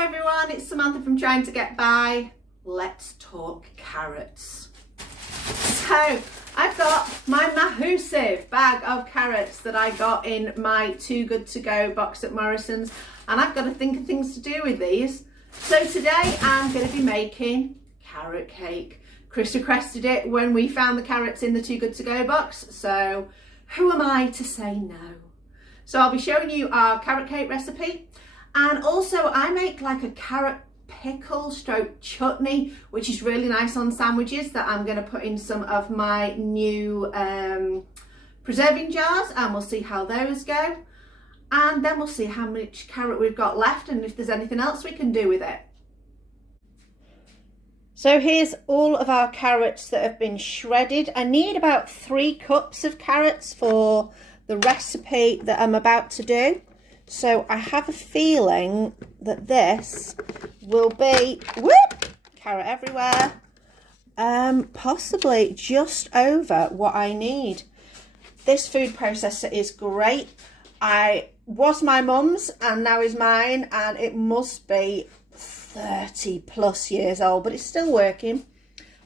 Hi everyone, it's Samantha from Trying to Get By. Let's talk carrots. So I've got my massive bag of carrots that I got in my Too Good To Go box at Morrisons, and I've got to think of things to do with these. So today I'm going to be making carrot cake. Chris requested it when we found the carrots in the Too Good To Go box, so who am I to say no? So I'll be showing you our carrot cake recipe. And also I make like a carrot pickle stroke chutney, which is really nice on sandwiches, that I'm going to put in some of my new preserving jars, and we'll see how those go. And then we'll see how much carrot we've got left and if there's anything else we can do with it. So here's all of our carrots that have been shredded. I need about 3 cups of carrots for the recipe that I'm about to do. So I have a feeling that this will be, whoop, carrot everywhere, possibly just over what I need. This food processor is great. I was my mum's and now is mine, and it must be 30 plus years old, but it's still working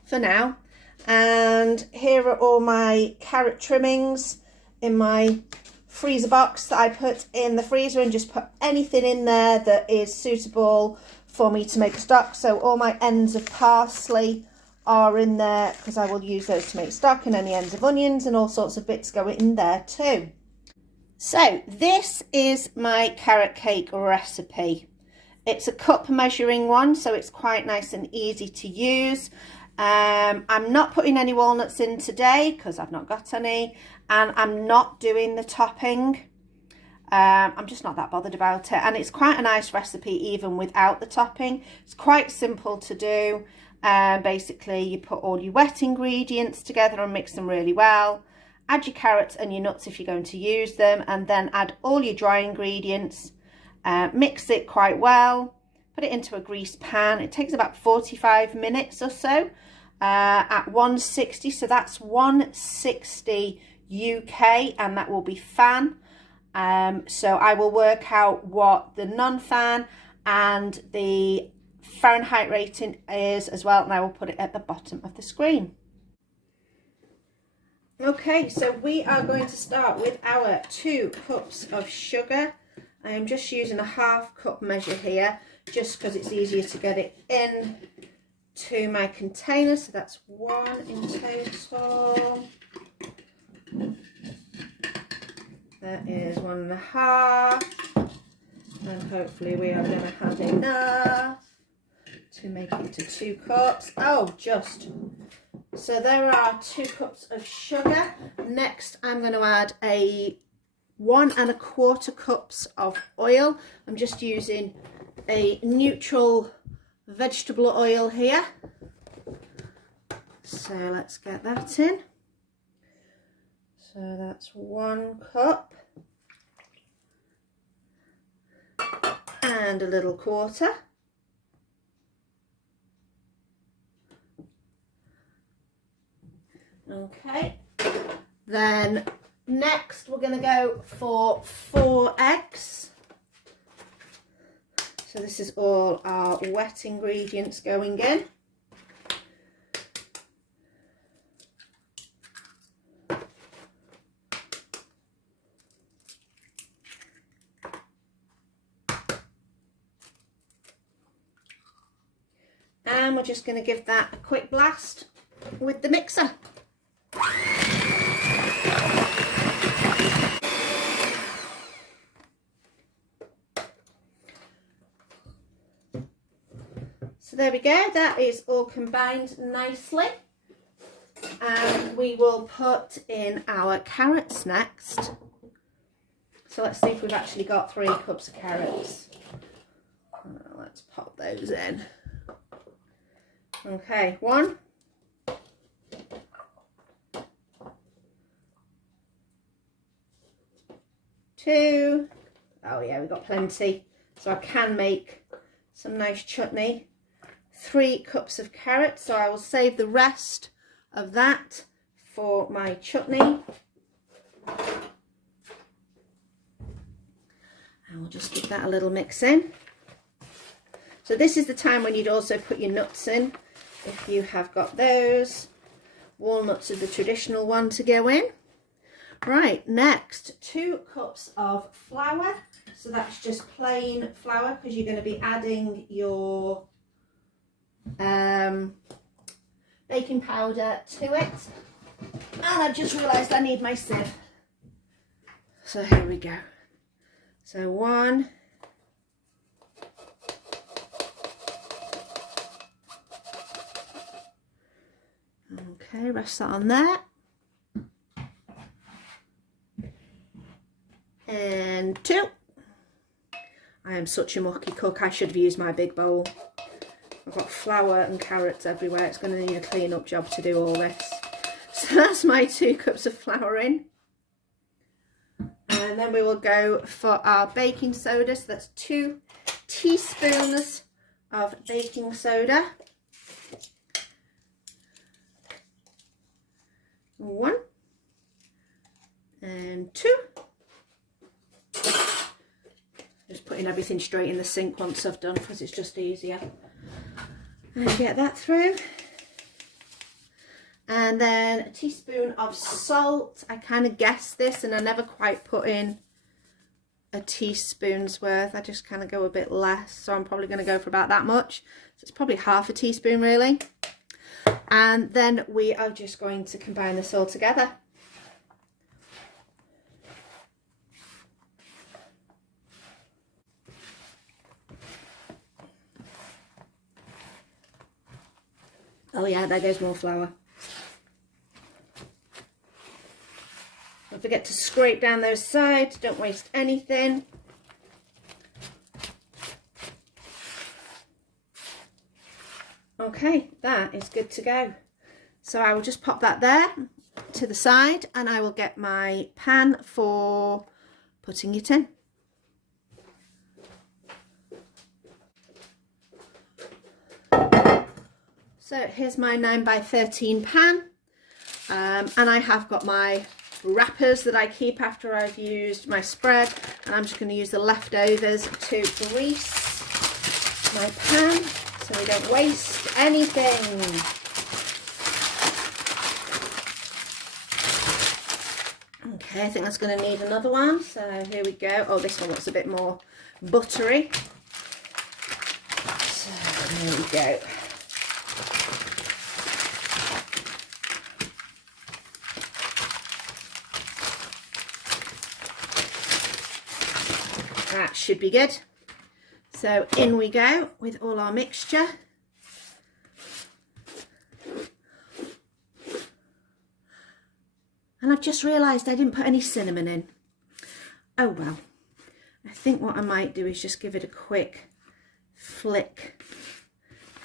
for now. And here are all my carrot trimmings in my freezer box that I put in the freezer, and just put anything in there that is suitable for me to make stock. So all my ends of parsley are in there because I will use those to make stock, and any ends of onions and all sorts of bits go in there too. So this is my carrot cake recipe. It's a cup measuring one, so it's quite nice and easy to use. I'm not putting any walnuts in today because I've not got any, and I'm not doing the topping. I'm just not that bothered about it, and it's quite a nice recipe even without the topping. It's quite simple to do. Basically you put all your wet ingredients together and mix them really well. Add your carrots and your nuts if you're going to use them, and then add all your dry ingredients. Mix it quite well. Put it into a greased pan. It takes about 45 minutes or so at 160. So that's 160 UK, and that will be fan. So I will work out what the non-fan and the Fahrenheit rating is as well, and I will put it at the bottom of the screen. Okay, so we are going to start with our 2 cups of sugar. I am just using a ½ cup measure here, just because it's easier to get it in to my container. So that's 1 in total. That is 1½, and hopefully we are going to have enough to make it to 2 cups. Oh, just. So there are 2 cups of sugar. Next I'm going to add a 1 1/4 cups of oil. I'm just using a neutral vegetable oil here. So let's get that in. So that's 1 cup and a little quarter. Okay, then next we're going to go for 4 eggs. So this is all our wet ingredients going in. And we're just going to give that a quick blast with the mixer. So there we go, that is all combined nicely, and we will put in our carrots next. So let's see if we've actually got 3 cups of carrots. Let's pop those in. Okay, 1, 2, oh yeah, we've got plenty, so I can make some nice chutney. 3 cups of carrots, so I will save the rest of that for my chutney. And we'll just give that a little mix in. So this is the time when you'd also put your nuts in, if you have got those. Walnuts are the traditional one to go in. Right, next, 2 cups of flour. So that's just plain flour, because you're going to be adding your baking powder to it. And I've just realised I need my sieve. So here we go. So 1. Okay, rest that on there. And 2. I am such a mucky cook. I should have used my big bowl. I've got flour and carrots everywhere. It's going to need a clean up job to do all this. So that's my 2 cups of flour in. And then we will go for our baking soda. So that's 2 teaspoons of baking soda. 1 and 2. Just putting everything straight in the sink once I've done, because it's just easier. And get that through. And then a teaspoon of salt. I kind of guessed this and I never quite put in a teaspoon's worth. I just kind of go a bit less. So I'm probably going to go for about that much. So it's probably half a teaspoon really. And then we are just going to combine this all together. Oh yeah, there goes more flour. Don't forget to scrape down those sides, don't waste anything. Okay, that is good to go. So I will just pop that there to the side and I will get my pan for putting it in. So here's my 9x13 pan, and I have got my wrappers that I keep after I've used my spread, and I'm just going to use the leftovers to grease my pan so we don't waste anything. Okay, I think that's going to need another one, so here we go. Oh, this one looks a bit more buttery. So there we go. That should be good. So in we go with all our mixture. And I've just realised I didn't put any cinnamon in. Oh well. I think what I might do is just give it a quick flick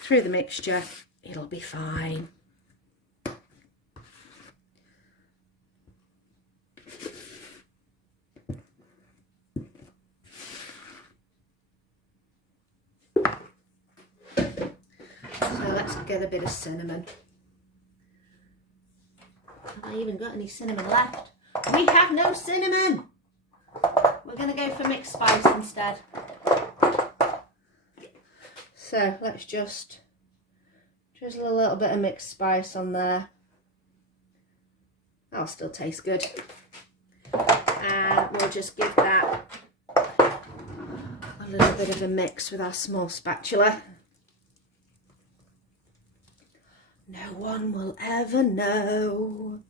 through the mixture. It'll be fine. Get a bit of cinnamon. Have I even got any cinnamon left? We have no cinnamon. We're going to go for mixed spice instead. So let's just drizzle a little bit of mixed spice on there. That'll still taste good. And we'll just give that a little bit of a mix with our small spatula. No one will ever know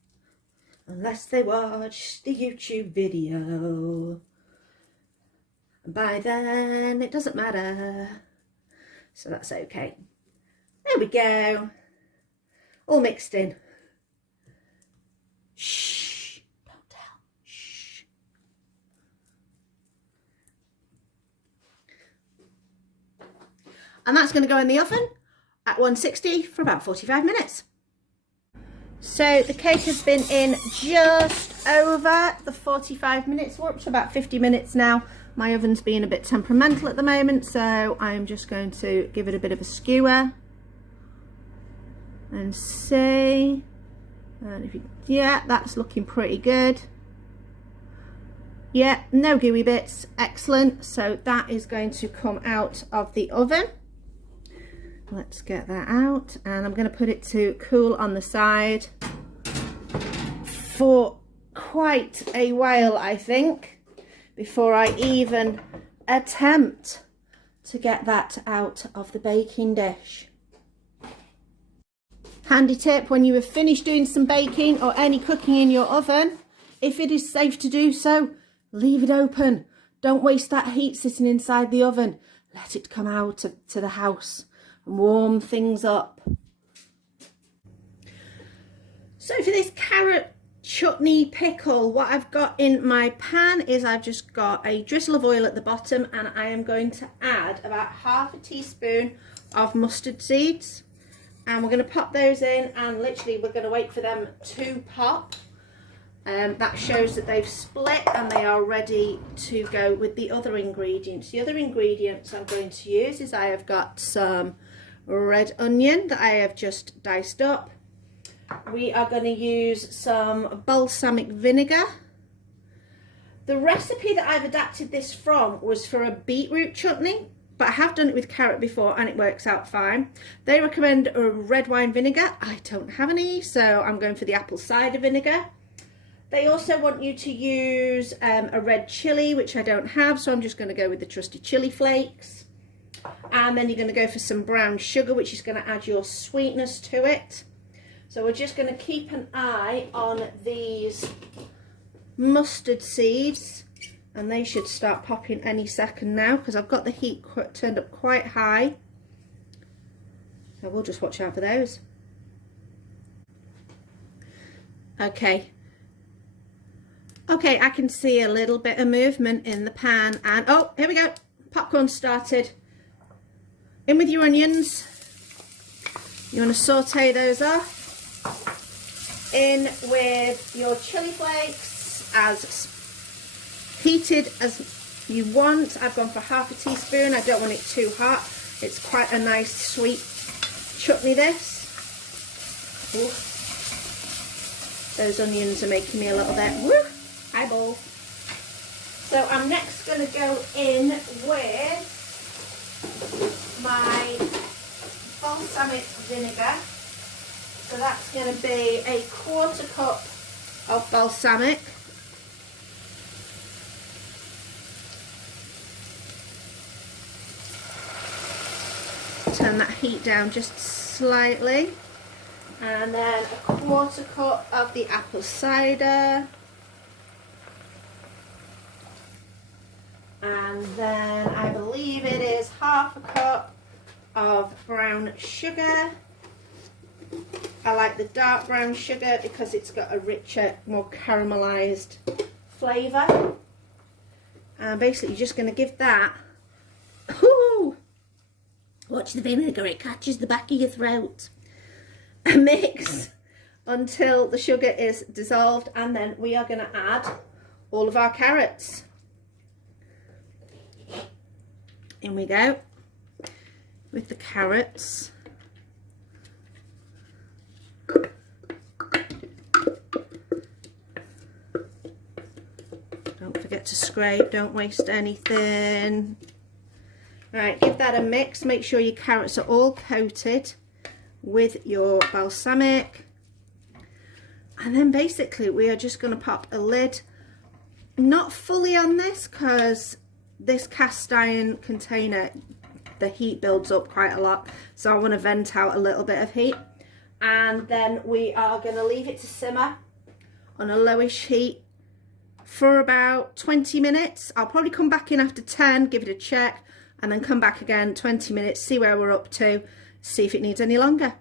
unless they watch the YouTube video. By then, it doesn't matter. So that's okay. There we go. All mixed in. Shh. Don't tell. Shh. And that's going to go in the oven at 160 for about 45 minutes. So the cake has been in just over the 45 minutes. We're up to about 50 minutes now. My oven's being a bit temperamental at the moment, so I'm just going to give it a bit of a skewer and see. And if you, yeah, that's looking pretty good. Yeah, no gooey bits. Excellent. So that is going to come out of the oven. Let's get that out, and I'm going to put it to cool on the side for quite a while, I think, before I even attempt to get that out of the baking dish. Handy tip: when you have finished doing some baking or any cooking in your oven, if it is safe to do so, leave it open. Don't waste that heat sitting inside the oven. Let it come out to the house and warm things up. So for this carrot chutney pickle, what I've got in my pan is I've just got a drizzle of oil at the bottom, and I am going to add about half a teaspoon of mustard seeds, and we're going to pop those in, and literally we're going to wait for them to pop. That shows that they've split and they are ready to go with the other ingredients. The other ingredients I'm going to use is I have got some red onion that I have just diced up. We are going to use some balsamic vinegar. The recipe that I've adapted this from was for a beetroot chutney, but I have done it with carrot before and it works out fine. They recommend a red wine vinegar. I don't have any, so I'm going for the apple cider vinegar. They also want you to use a red chilli, which I don't have, so I'm just going to go with the trusty chili flakes. And then you're going to go for some brown sugar, which is going to add your sweetness to it. So we're just going to keep an eye on these mustard seeds, and they should start popping any second now, because I've got the heat turned up quite high. So we'll just watch out for those. Okay, I can see a little bit of movement in the pan, and oh, here we go. Popcorn started. In with your onions. You want to saute those off. In with your chili flakes, as heated as you want. I've gone for half a teaspoon. I don't want it too hot. It's quite a nice sweet chutney, this. Ooh. Those onions are making me a little bit woo. Eyeball. So I'm next going to go in with my balsamic vinegar. So that's going to be a 1/4 cup of balsamic. Turn that heat down just slightly. And then a 1/4 cup of the apple cider. And then I believe it is half a cup of brown sugar. I like the dark brown sugar because it's got a richer, more caramelised flavour. And basically you're just going to give that, ooh, watch the vinegar, it catches the back of your throat, a mix until the sugar is dissolved, and then we are going to add all of our carrots. In we go with the carrots. Don't forget to scrape, don't waste anything. Right, give that a mix. Make sure your carrots are all coated with your balsamic. And then basically we are just going to pop a lid, not fully on this, because this cast iron container, the heat builds up quite a lot, so I want to vent out a little bit of heat. And then we are going to leave it to simmer on a lowish heat for about 20 minutes. I'll probably come back in after 10, give it a check, and then come back again 20 minutes, see where we're up to, see if it needs any longer.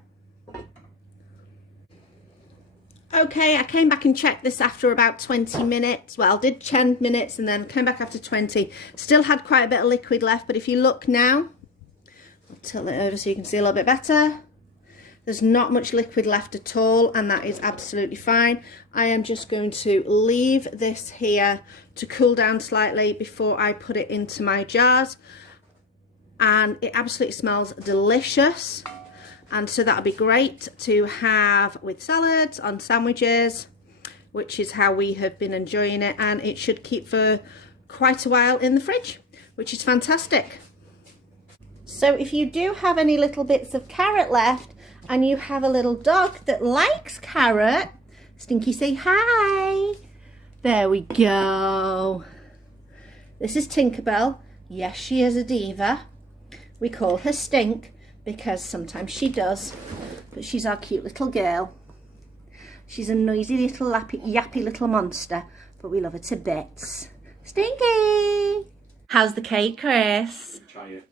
Okay, I came back and checked this after about 20 minutes. Well, did 10 minutes and then came back after 20. Still had quite a bit of liquid left, but if you look now, I'll tilt it over so you can see a little bit better. There's not much liquid left at all, and that is absolutely fine. I am just going to leave this here to cool down slightly before I put it into my jars. And it absolutely smells delicious. And so that'll be great to have with salads, on sandwiches, which is how we have been enjoying it. And it should keep for quite a while in the fridge, which is fantastic. So if you do have any little bits of carrot left and you have a little dog that likes carrot, Stinky, say hi. There we go. This is Tinkerbell. Yes, she is a diva. We call her Stink because sometimes she does, but she's our cute little girl. She's a noisy little yappy little monster, but we love her to bits. Stinky! How's the cake, Chris? Try it.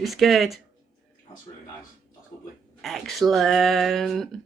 It's good. That's really nice. That's lovely. Excellent.